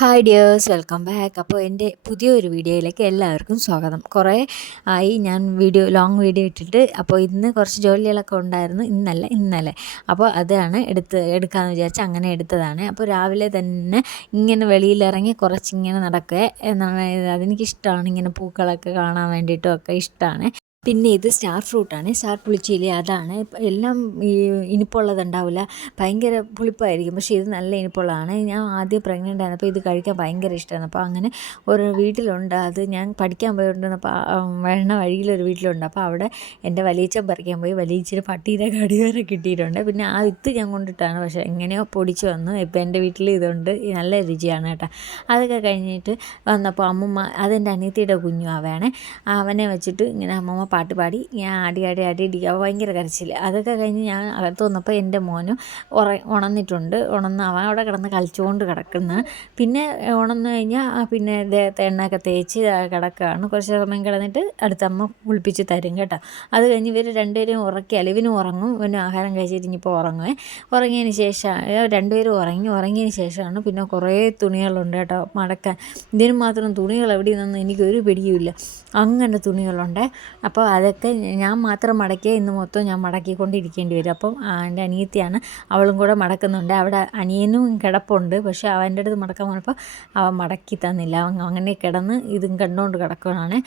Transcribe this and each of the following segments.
Hi dears, welcome back. അപ്പോൾ എൻ്റെ പുതിയൊരു വീഡിയോയിലേക്ക് എല്ലാവർക്കും സ്വാഗതം. കുറേ ആയി ഞാൻ ലോങ് വീഡിയോ ഇട്ടിട്ട്. അപ്പോൾ ഇന്ന് കുറച്ച് ജോലികളൊക്കെ ഉണ്ടായിരുന്നു, ഇന്നലെ. അപ്പോൾ അതാണ് എടുക്കാമെന്ന് വിചാരിച്ച് അങ്ങനെ എടുത്തതാണ്. അപ്പോൾ രാവിലെ തന്നെ ഇങ്ങനെ വെളിയിലിറങ്ങി കുറച്ചിങ്ങനെ നടക്കുക എന്നാണ്. അതെനിക്കിഷ്ടമാണ്, ഇങ്ങനെ പൂക്കളൊക്കെ കാണാൻ വേണ്ടിയിട്ടും ഒക്കെ ഇഷ്ടമാണ്. പിന്നെ ഇത് സ്റ്റാർ ഫ്രൂട്ടാണ്, സ്റ്റാർ പുളിച്ചില്ലേ, അതാണ്. എല്ലാം ഈ ഇനിപ്പുള്ളതുണ്ടാവില്ല, ഭയങ്കര പുളിപ്പായിരിക്കും. പക്ഷേ ഇത് നല്ല ഇനിപ്പുള്ളതാണ്. ഞാൻ ആദ്യം പ്രഗ്നൻ്റ് ആയിരുന്നപ്പോൾ ഇത് കഴിക്കാൻ ഭയങ്കര ഇഷ്ടമാണ്. അപ്പോൾ അങ്ങനെ ഒരു വീട്ടിലുണ്ട്, അത് ഞാൻ പഠിക്കാൻ പോയിട്ടുണ്ടെന്നപ്പോൾ വരണ വഴിയിലൊരു വീട്ടിലുണ്ട്. അപ്പോൾ അവിടെ എൻ്റെ വലിയച്ഛൻ പറിക്കാൻ പോയി, വലിയച്ഛന് പട്ടീൻ്റെ കടി വരെ കിട്ടിയിട്ടുണ്ട്. പിന്നെ ആ വിത്ത് ഞാൻ കൊണ്ടിട്ടാണ്, പക്ഷേ എങ്ങനെയോ പൊടിച്ച് വന്നു. ഇപ്പോൾ എൻ്റെ വീട്ടിൽ ഇതുണ്ട്, നല്ല രുചിയാണ് കേട്ടോ. അതൊക്കെ കഴിഞ്ഞിട്ട് വന്നപ്പോൾ അമ്മൂമ്മ, അതെൻ്റെ അനിയത്തിയുടെ കുഞ്ഞു അവയാണ്, അവനെ വെച്ചിട്ട് ഇങ്ങനെ അമ്മമ്മ പാട്ട് പാടി ഞാൻ അടിക്കുക, ഭയങ്കര കരച്ചിൽ. അതൊക്കെ കഴിഞ്ഞ് ഞാൻ അകത്ത് വന്നപ്പോൾ എൻ്റെ മോനും ഉണന്ന് അവൻ അവിടെ കിടന്ന് കളിച്ചുകൊണ്ട് കിടക്കുന്ന. പിന്നെ ഉണന്ന് കഴിഞ്ഞാൽ പിന്നെ ദേഹത്തെ എണ്ണയൊക്കെ തേച്ച് കിടക്കുകയാണ്. കുറച്ച് സമയം കിടന്നിട്ട് അടുത്ത അമ്മ കുളിപ്പിച്ച് തരും കേട്ടോ. അത് കഴിഞ്ഞ് ഇവർ രണ്ടുപേരും ഉറക്കിയാൽ ഇവനും ഉറങ്ങും, ഇവനും ആഹാരം കഴിച്ചിട്ട് ഇനിയിപ്പോൾ ഉറങ്ങിയതിന് ശേഷം രണ്ടുപേരും ഉറങ്ങിയതിന് ശേഷമാണ് പിന്നെ കുറേ തുണികളുണ്ട് കേട്ടോ മടക്കാൻ. ഇതിന് മാത്രം തുണികൾ എവിടെ നിന്നൊന്നും എനിക്കൊരു പിടിയുമില്ല, അങ്ങനെ തുണികളുണ്ട്. അപ്പോൾ അതൊക്കെ ഞാൻ മാത്രം മടക്കിയാൽ ഇന്ന് മൊത്തം ഞാൻ മടക്കിക്കൊണ്ടിരിക്കേണ്ടി വരും. അപ്പം എൻ്റെ അനിയത്തിയാണ്, അവളും കൂടെ മടക്കുന്നുണ്ട്. അവിടെ അനിയനും കിടപ്പുണ്ട്, പക്ഷേ അവൻ്റെ അടുത്ത് മടക്കാൻ പറഞ്ഞപ്പോൾ അവൻ മടക്കി തന്നില്ല. അവൻ അങ്ങനെ കിടന്ന് ഇതും കണ്ടുകൊണ്ട് കിടക്കുകയാണ്.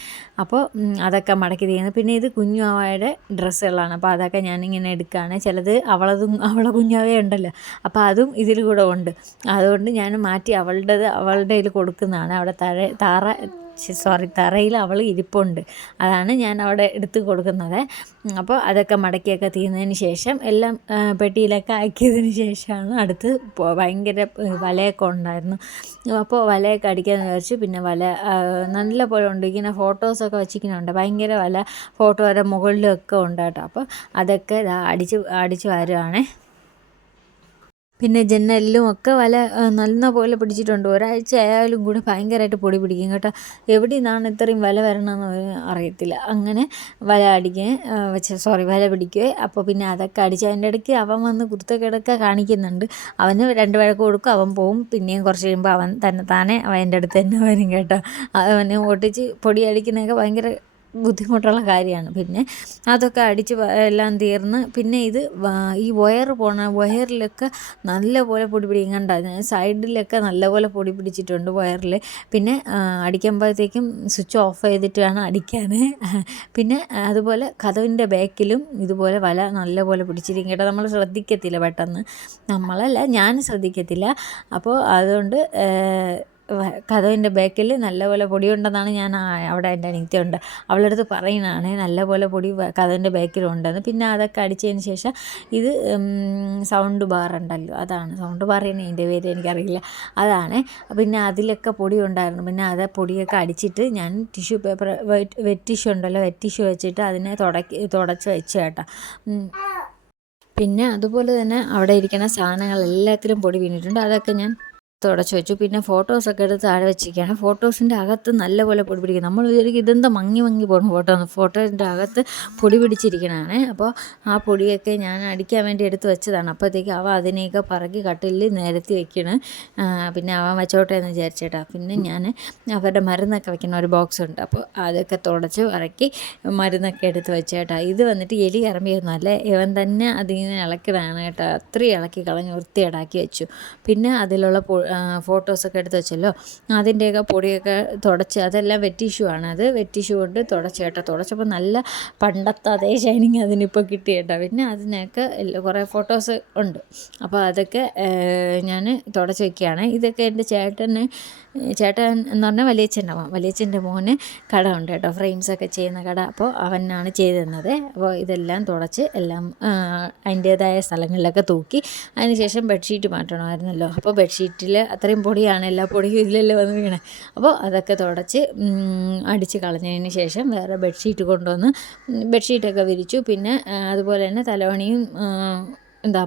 അപ്പോൾ അതൊക്കെ മടക്കി തരുന്നത്. പിന്നെ ഇത് കുഞ്ഞുവാവയുടെ ഡ്രസ്സുകളാണ്, അപ്പോൾ അതൊക്കെ ഞാനിങ്ങനെ എടുക്കുകയാണ്. ചിലത് അവളെ കുഞ്ഞാവേ ഉണ്ടല്ലോ, അപ്പോൾ അതും ഇതിൽ കൂടെ ഉണ്ട്. അതുകൊണ്ട് ഞാൻ മാറ്റി അവളുടെ കയ്യിൽ കൊടുക്കുന്നതാണ്. അവിടെ തറയിൽ അവൾ ഇരിപ്പുണ്ട്, അതാണ് ഞാൻ അവിടെ എടുത്ത് കൊടുക്കുന്നത്. അപ്പോൾ അതൊക്കെ മടക്കിയൊക്കെ തീർന്നതിന് ശേഷം എല്ലാം പെട്ടിയിലൊക്കെ ആക്കിയതിന് ശേഷമാണ് അടുത്ത് ഭയങ്കര വലയൊക്കെ ഉണ്ടായിരുന്നു. അപ്പോൾ വലയൊക്കെ അടിക്കാമെന്ന് വിചാരിച്ചു. പിന്നെ വല നല്ല പോലെ ഉണ്ട്, ഇങ്ങനെ ഫോട്ടോസൊക്കെ വച്ചിരിക്കുന്നുണ്ട്. ഭയങ്കര വല ഫോട്ടോ വരെ മുകളിലൊക്കെ ഉണ്ട് കേട്ടോ. അപ്പോൾ അതൊക്കെ അടിച്ച് വരുവാണ്. പിന്നെ ജനലിലും ഒക്കെ വല നല്ല പോലെ പിടിച്ചിട്ടുണ്ട്. ഒരാഴ്ച ആയാലും കൂടി ഭയങ്കരമായിട്ട് പൊടി പിടിക്കും കേട്ടോ. എവിടെ നിന്നാണ് ഇത്രയും വല വരണമെന്ന് അറിയത്തില്ല. അങ്ങനെ വല പിടിക്കുക. അപ്പോൾ പിന്നെ അതൊക്കെ അടിച്ച് അതിൻ്റെ ഇടയ്ക്ക് അവൻ വന്ന് കുരുത്തക്കേടൊക്കെ കാണിക്കുന്നുണ്ട്. അവന് 2 വഴക്ക് കൊടുക്കും, അവൻ പോവും. പിന്നെയും കുറച്ച് കഴിയുമ്പോൾ അവൻ താനെ അവൻ്റെ അടുത്ത് തന്നെ വരും കേട്ടോ. അവനെ ഒട്ടിച്ച് പൊടി അടിക്കുന്നതൊക്കെ ഭയങ്കര ബുദ്ധിമുട്ടുള്ള കാര്യമാണ്. പിന്നെ അതൊക്കെ അടിച്ച് എല്ലാം തീർന്ന് പിന്നെ ഇത് ഈ വയറിലൊക്കെ നല്ലപോലെ പൊടി പിടിക്കും കണ്ട. സൈഡിലൊക്കെ നല്ലപോലെ പൊടി പിടിച്ചിട്ടുണ്ട് വയറിൽ. പിന്നെ അടിക്കുമ്പോഴത്തേക്കും സ്വിച്ച് ഓഫ് ചെയ്തിട്ട് വേണം അടിക്കാൻ. പിന്നെ അതുപോലെ കതവിൻ്റെ ബാക്കിലും ഇതുപോലെ വല നല്ലപോലെ പിടിച്ചിരിക്കും കേട്ടോ. നമ്മൾ ശ്രദ്ധിക്കത്തില്ല, പെട്ടെന്ന് ഞാൻ ശ്രദ്ധിക്കത്തില്ല. അപ്പോൾ അതുകൊണ്ട് കതവിൻ്റെ ബാക്കിൽ നല്ലപോലെ പൊടിയുണ്ടെന്നാണ് ഞാൻ അവിടെ എൻ്റെ അനിയത്തിയുണ്ട്, അവളുടെ അടുത്ത് പറയുന്നതാണ് നല്ലപോലെ പൊടി കതവിൻ്റെ ബാക്കിലുണ്ടെന്ന്. പിന്നെ അതൊക്കെ അടിച്ചതിന് ശേഷം ഇത് സൗണ്ട് ബാർ ഉണ്ടല്ലോ, അതാണ് സൗണ്ട് ബാർ, എൻ്റെ പേര് എനിക്കറിയില്ല, അതാണ്. പിന്നെ അതിലൊക്കെ പൊടി ഉണ്ടായിരുന്നു. പിന്നെ അത് പൊടിയൊക്കെ അടിച്ചിട്ട് ഞാൻ ടിഷ്യൂ പേപ്പർ, വെറ്റ് ടിഷ്യൂ വെച്ചിട്ട് അതിനെ തുടച്ച് വെച്ച് കേട്ടോ. പിന്നെ അതുപോലെ തന്നെ അവിടെ ഇരിക്കുന്ന സാധനങ്ങൾ എല്ലാത്തിലും പൊടി വീണിട്ടുണ്ട്, അതൊക്കെ ഞാൻ തുടച്ച് വെച്ചു. പിന്നെ ഫോട്ടോസൊക്കെ എടുത്ത് താഴെ വെച്ചിരിക്കുകയാണ്. ഫോട്ടോസിൻ്റെ അകത്ത് നല്ലപോലെ പൊടി പിടിക്കും. നമ്മൾ വിചാരിക്കും ഇതെന്താ മങ്ങി പോകുന്ന ഫോട്ടോൻ്റെ അകത്ത് പൊടി പിടിച്ചിരിക്കണതാണ്. അപ്പോൾ ആ പൊടിയൊക്കെ ഞാൻ അടിക്കാൻ വേണ്ടി എടുത്ത് വെച്ചതാണ്. അപ്പോഴത്തേക്ക് അവൻ അതിനെയൊക്കെ പറക്കി കട്ടിലിൽ നിരത്തി വെക്കണം. പിന്നെ അവൻ വെച്ചോട്ടെ എന്ന് വിചാരിച്ചേട്ടാ. പിന്നെ ഞാൻ അവരുടെ മരുന്നൊക്കെ വെക്കുന്ന ഒരു ബോക്സ് ഉണ്ട്, അപ്പോൾ അതൊക്കെ തുടച്ച് ഇറക്കി മരുന്നൊക്കെ എടുത്ത് വെച്ചേട്ടാ. ഇത് വന്നിട്ട് എലി ഇറങ്ങിയൊന്നുമല്ല, ഇവൻ തന്നെ അതിങ്ങനെ ഇളക്കിയതാണ് കേട്ടോ. അത്രയും ഇളക്കി കളഞ്ഞ് വൃത്തിയേടാക്കി വെച്ചു. പിന്നെ അതിലുള്ള ഫോട്ടോസൊക്കെ എടുത്ത് വെച്ചല്ലോ, അതിൻ്റെയൊക്കെ പൊടിയൊക്കെ തുടച്ച്, അതെല്ലാം വെറ്റ് ടിഷ്യൂ ആണ്, അത് വെറ്റ് ടിഷ്യൂ കൊണ്ട് തുടച്ചേട്ടോ. തുടച്ചപ്പോൾ നല്ല പണ്ടത്തെ അതേ ഷൈനിങ് അതിനിപ്പോൾ കിട്ടിയേട്ടോ. പിന്നെ അതിനൊക്കെ കുറേ ഫോട്ടോസ് ഉണ്ട്, അപ്പോൾ അതൊക്കെ ഞാൻ തുടച്ച് വയ്ക്കുകയാണ്. ഇതൊക്കെ എൻ്റെ ചേട്ടൻ എന്ന് പറഞ്ഞാൽ വലിയച്ഛൻ്റെ മോന് കട ഉണ്ട് കേട്ടോ, ഫ്രെയിംസൊക്കെ ചെയ്യുന്ന കട. അപ്പോൾ അവനാണ് ചെയ്തു തന്നത്. അപ്പോൾ ഇതെല്ലാം തുടച്ച് എല്ലാം അതിൻ്റേതായ സ്ഥലങ്ങളിലൊക്കെ തൂക്കി. അതിനുശേഷം ബെഡ്ഷീറ്റ് മാറ്റണമായിരുന്നല്ലോ, അപ്പോൾ ബെഡ്ഷീറ്റിൽ അത്രയും പൊടിയാണ്, എല്ലാ പൊടിയും ഇതിലല്ലേ വന്ന് വീണേ. അപ്പോൾ അതൊക്കെ തുടച്ച് അടിച്ച് കളഞ്ഞതിന് ശേഷം വേറെ ബെഡ്ഷീറ്റ് കൊണ്ടുവന്ന് ബെഡ്ഷീറ്റൊക്കെ വിരിച്ചു. പിന്നെ അതുപോലെ തന്നെ തലവണിയും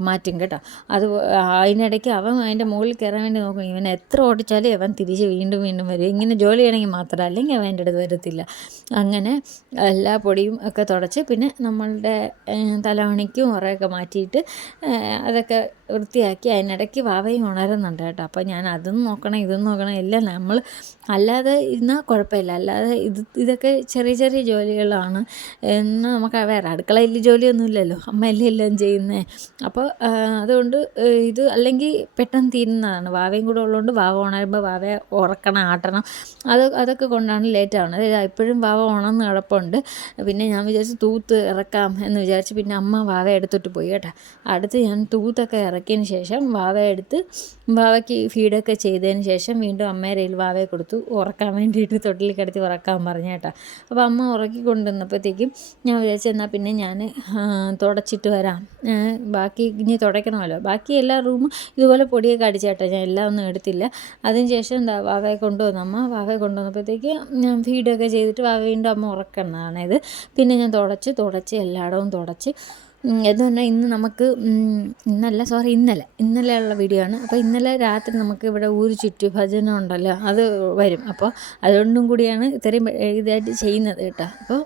മാറ്റും കേട്ടോ. അത് അതിനിടയ്ക്ക് അവൻ അതിൻ്റെ മുകളിൽ കയറാൻ വേണ്ടി നോക്കും. ഇവൻ എത്ര ഓടിച്ചാലും അവൻ തിരിച്ച് വീണ്ടും വീണ്ടും വരും. ഇങ്ങനെ ജോലി ചെയ്യണമെങ്കിൽ മാത്രം, അല്ലെങ്കിൽ അവൻ എൻ്റെ അടുത്ത് വരത്തില്ല. അങ്ങനെ എല്ലാ പൊടിയും ഒക്കെ തുടച്ച് പിന്നെ നമ്മളുടെ തലവണിക്കും ഉറയൊക്കെ മാറ്റിയിട്ട് അതൊക്കെ വൃത്തിയാക്കി. അതിനിടയ്ക്ക് വാവയും ഉണരുന്നുണ്ട് കേട്ടോ. അപ്പോൾ ഞാൻ അതും നോക്കണം ഇതും നോക്കണം എല്ലാം നമ്മൾ അല്ലാതെ ഇരുന്നാൽ കുഴപ്പമില്ല. അല്ലാതെ ഇതൊക്കെ ചെറിയ ചെറിയ ജോലികളാണ് എന്ന് നമുക്ക് വേറെ അടുക്കളയിൽ ജോലിയൊന്നുമില്ലല്ലോ, അമ്മയല്ലേ എല്ലാം ചെയ്യുന്നത്. അപ്പോൾ അതുകൊണ്ട് ഇത് അല്ലെങ്കിൽ പെട്ടെന്ന് തീരുന്നതാണ്. വാവയും കൂടെ ഉള്ളതുകൊണ്ട് വാവ ഉണരുമ്പോൾ വാവയെ ഉറക്കണം, ആട്ടണം, അതൊക്കെ കൊണ്ടാണ് ലേറ്റ് ആവുന്നത്. അതായത് ഇപ്പോഴും വാവ ഉണർന്ന് കിടപ്പുണ്ട്. പിന്നെ ഞാൻ വിചാരിച്ച് തൂത്ത് ഇറക്കാം എന്ന് വിചാരിച്ച് പിന്നെ അമ്മ വാവ എടുത്തിട്ട് പോയി കേട്ടോ. അടുത്ത് ഞാൻ തൂത്തൊക്കെ ഇറക്കിയതിന് ശേഷം വാവയെ എടുത്ത് വാവയ്ക്ക് ഫീഡൊക്കെ ചെയ്തതിന് ശേഷം വീണ്ടും അമ്മയുടെ കയ്യിൽ വാവയെ കൊടുത്തു ഉറക്കാൻ വേണ്ടിയിട്ട്, തൊട്ടിൽ കിടത്തി ഉറക്കാൻ പറഞ്ഞു കേട്ടോ. അപ്പോൾ അമ്മ ഉറക്കി കൊണ്ടുവന്നപ്പോഴത്തേക്കും ഞാൻ വിചാരിച്ചു എന്നാൽ പിന്നെ ഞാൻ തുടച്ചിട്ട് വരാം, ബാക്കി ഇനി തുടയ്ക്കണമല്ലോ. ബാക്കി എല്ലാ റൂമും ഇതുപോലെ പൊടിയൊക്കെ അടിച്ചേട്ടാ, ഞാൻ എല്ലാം ഒന്നും എടുത്തില്ല. അതിന് ശേഷം എന്താ വാവയെ കൊണ്ടുവന്നു അമ്മ. വാവയെ കൊണ്ടുവന്നപ്പോഴത്തേക്ക് ഞാൻ ഫീഡൊക്കെ ചെയ്തിട്ട് വാവ വീണ്ടും അമ്മ ഉറക്കണതാണിത്. പിന്നെ ഞാൻ തുടച്ച് എല്ലായിടവും തുടച്ച് എന്ന് പറഞ്ഞാൽ ഇന്ന് നമുക്ക് ഇന്നലെയുള്ള വീഡിയോ ആണ്. അപ്പോൾ ഇന്നലെ രാത്രി നമുക്ക് ഇവിടെ ഊര് ചുറ്റി ഭജന ഉണ്ടല്ലോ, അത് വരും. അപ്പോൾ അതുകൊണ്ടും കൂടിയാണ് ഇത്രയും ഇതായിട്ട് ചെയ്യുന്നത് കേട്ടോ. അപ്പോൾ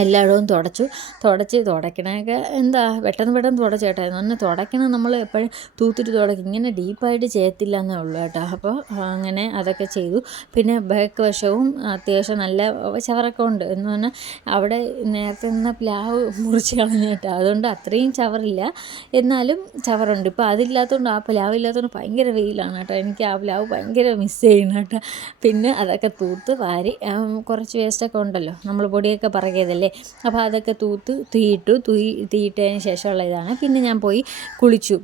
എല്ലായിടവും തുടയ്ക്കണമൊക്കെ എന്താ പെട്ടെന്ന് തുടച്ച് കേട്ടോ. ഒന്ന് തുടയ്ക്കണം നമ്മൾ എപ്പോഴും തൂത്തിട്ട് തുടയ്ക്കും, ഇങ്ങനെ ഡീപ്പായിട്ട് ചെയ്യത്തില്ല എന്നേ ഉള്ളൂ കേട്ടോ. അപ്പോൾ അങ്ങനെ അതൊക്കെ ചെയ്തു. പിന്നെ ബാക്ക് വശവും അത്യാവശ്യം നല്ല ചവറൊക്കെ ഉണ്ട്. എന്ന് പറഞ്ഞാൽ അവിടെ നേരത്തെ നിന്ന പ്ലാവ് മുറിച്ച് കളഞ്ഞു കേട്ടോ, അതുകൊണ്ട് അത്രയും ചവറില്ല, എന്നാലും ചവറുണ്ട്. ഇപ്പോൾ അതില്ലാത്തതുകൊണ്ട്, ആ പ്ലാവില്ലാത്തതുകൊണ്ട് ഭയങ്കര വെയിലാണ് കേട്ടോ. എനിക്ക് ആ പ്ലാവ് ഭയങ്കര മിസ് ചെയ്യണം കേട്ടോ. പിന്നെ അതൊക്കെ തൂത്ത് വാരി, കുറച്ച് വേസ്റ്റൊക്കെ ഉണ്ടല്ലോ നമ്മൾ പൊടിയൊക്കെ പറകിയതല്ലേ, അപ്പോൾ അതൊക്കെ തൂത്ത് തീയിട്ടതിന് ശേഷമുള്ള ഇതാണ്. പിന്നെ ഞാൻ പോയി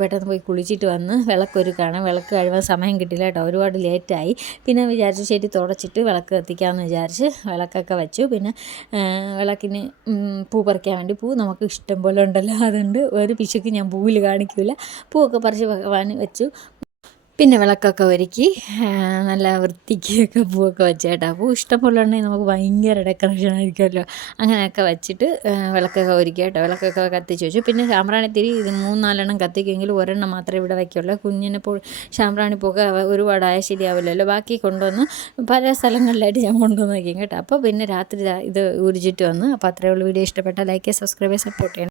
പെട്ടെന്ന് പോയി കുളിച്ചിട്ട് വന്ന് വിളക്കൊരുക്കാണ്. വിളക്ക് കഴിവാൻ സമയം കിട്ടില്ല കേട്ടോ, ഒരുപാട് ലേറ്റായി. പിന്നെ വിചാരിച്ചു ശരി തുടച്ചിട്ട് വിളക്ക് കത്തിക്കാമെന്ന് വിചാരിച്ച് വിളക്കൊക്കെ വെച്ചു. പിന്നെ വിളക്കിന് പൂ പറിക്കാൻ വേണ്ടി പൂ നമുക്ക് ഇഷ്ടം പോലെ ഉണ്ടല്ലോ, അതുകൊണ്ട് ഒരു പിശുക്ക് ഞാൻ പൂവിൽ കാണിക്കില്ല, പൂവൊക്കെ പറിച്ച് ഭഗവാന് വെച്ചു. പിന്നെ വിളക്കൊക്കെ ഒരുക്കി നല്ല വൃത്തിക്കൊക്കെ പൂവൊക്കെ വെച്ച് കേട്ടോ. പൂ ഇഷ്ടംപോലെ ഉണ്ടെങ്കിൽ നമുക്ക് ഭയങ്കര ഡെക്കറേഷൻ ആയിരിക്കുമല്ലോ. അങ്ങനെയൊക്കെ വെച്ചിട്ട് വിളക്കൊക്കെ ഒരുക്കി കേട്ടോ. വിളക്കൊക്കെ കത്തിച്ച് വെച്ചു. പിന്നെ സാമ്പ്രാണിത്തിരി ഇത് 3-4 കത്തിക്കുമെങ്കിൽ ഒരെണ്ണം മാത്രമേ ഇവിടെ വയ്ക്കുള്ളൂ. കുഞ്ഞിനെ സാമ്പ്രാണി പുക ഒരുപാടായ ശരിയാവില്ലല്ലോ. ബാക്കി കൊണ്ടുവന്ന് പല സ്ഥലങ്ങളിലായിട്ട് ഞാൻ കൊണ്ടുവന്ന് വയ്ക്കും കേട്ടോ. അപ്പോൾ പിന്നെ രാത്രി ഇത് ഊരിച്ചിട്ട് വന്ന്. അപ്പോൾ അത്രയേ ഉള്ളൂ. വീഡിയോ ഇഷ്ടപ്പെട്ടാൽ ലൈക്ക് ചെയ്യുക, സബ്സ്ക്രൈബ് ചെയ്യുക, സപ്പോർട്ട് ചെയ്യണം.